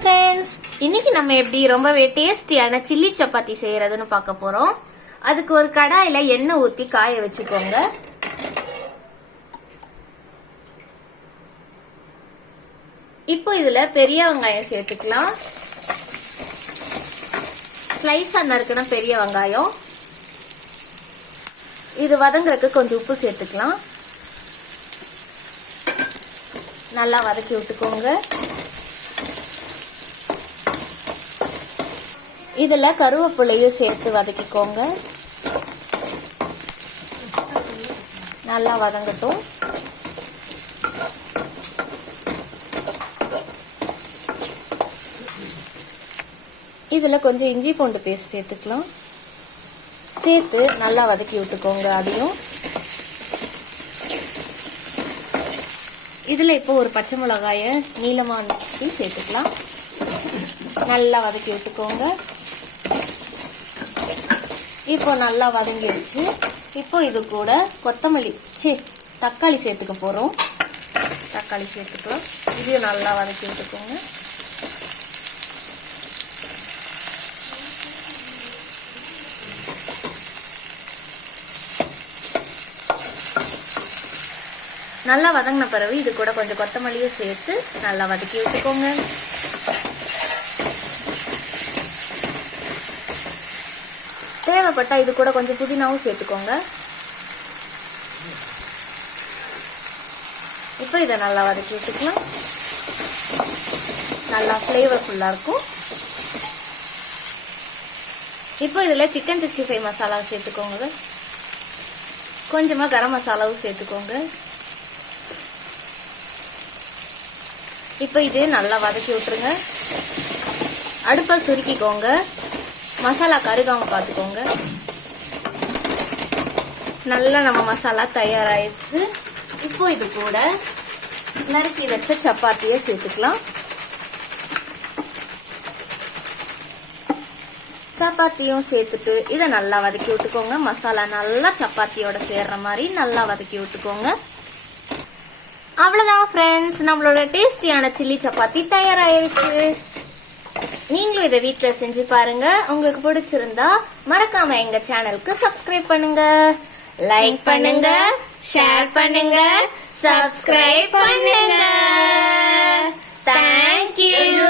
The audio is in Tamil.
फ्रेंड्स இன்னைக்கு நம்ம எப்படி ரொம்பவே டேஸ்டியான சில்லி சப்பாத்தி செய்யறதுன்னு பார்க்க போறோம். அதுக்கு ஒரு கடாயில எண்ணெய் ஊத்தி காய வச்சுக்கோங்க. இப்போ இதுல பெரிய வெங்காயம் சேர்த்துக்கலாம். ஸ்லைஸா நறுக்குன பெரிய வெங்காயம். இது வதங்குறதுக்கு கொஞ்சம் உப்பு சேர்த்துக்கலாம். நல்லா வதக்கி விட்டுக்கோங்க. இதுல கருவேப்பிலையும் சேர்த்து வதக்கிக்கோங்க. நல்லா வதங்கட்டும். இதுல கொஞ்சம் இஞ்சி பூண்டு பேஸ்ட் சேர்த்துக்கலாம். சேர்த்து நல்லா வதக்கி விட்டுக்கோங்க. அதையும் இதுல இப்போ ஒரு பச்சை மிளகாய நீளமா நறுக்கி சேர்த்துக்கலாம். நல்லா வதக்கி விட்டுக்கோங்க. இப்போ நல்லா வதங்கிடுச்சு. இப்போ இது கூட தக்காளி சேர்த்துக்க போறோம். தக்காளி சேர்த்துக்கலாம். இதையும் நல்லா வதக்கி விட்டுக்கோங்க. நல்லா வதங்கின பிறகு இது கூட கொஞ்சம் கொத்தமல்லியும் சேர்த்து நல்லா வதக்கி விட்டுக்கோங்க. தேவைப்பட்டா இது கூட கொஞ்சம் புதினாவும் சேர்த்துக்கோங்க. இப்போ இதை நல்லா வதக்கி விட்டுக்கலாம். நல்லா ஃப்ளேவர்ஃபுல்லா இருக்கும். இப்போ இதுல சிக்கன் 65 மசாலா சேர்த்துக்கோங்க. கொஞ்சமா கரம் மசாலாவும் சேர்த்துக்கோங்க. இப்போ இது நல்லா வதக்கி விட்டுருங்க. அடுப்பை சுருக்கிக்கோங்க. மசாலா கருகாம பார்த்துக்கோங்க. நல்லா நம்ம மசாலா தயாராயிடுச்சு. இப்போ இது கூட நறுக்கி வச்ச சப்பாத்தியை சேர்த்துக்கலாம். சப்பாத்தியும் சேர்த்துட்டு இதை நல்லா வதக்கி விட்டுக்கோங்க. மசாலா நல்லா சப்பாத்தியோட சேர்ற மாதிரி நல்லா வதக்கி விட்டுக்கோங்க. அவ்வளவுதான் ஃப்ரெண்ட்ஸ், நம்மளோட டேஸ்டியான சில்லி சப்பாத்தி தயாராயிருச்சு. நீங்களும் இதை வீட்டில் செஞ்சு பாருங்க. உங்களுக்கு பிடிச்சிருந்தா மறக்காம எங்க சேனலுக்கு சப்ஸ்கிரைப் பண்ணுங்க, லைக் பண்ணுங்க, ஷேர் பண்ணுங்க, சப்ஸ்கிரைப் பண்ணுங்க. தேங்க்யூ.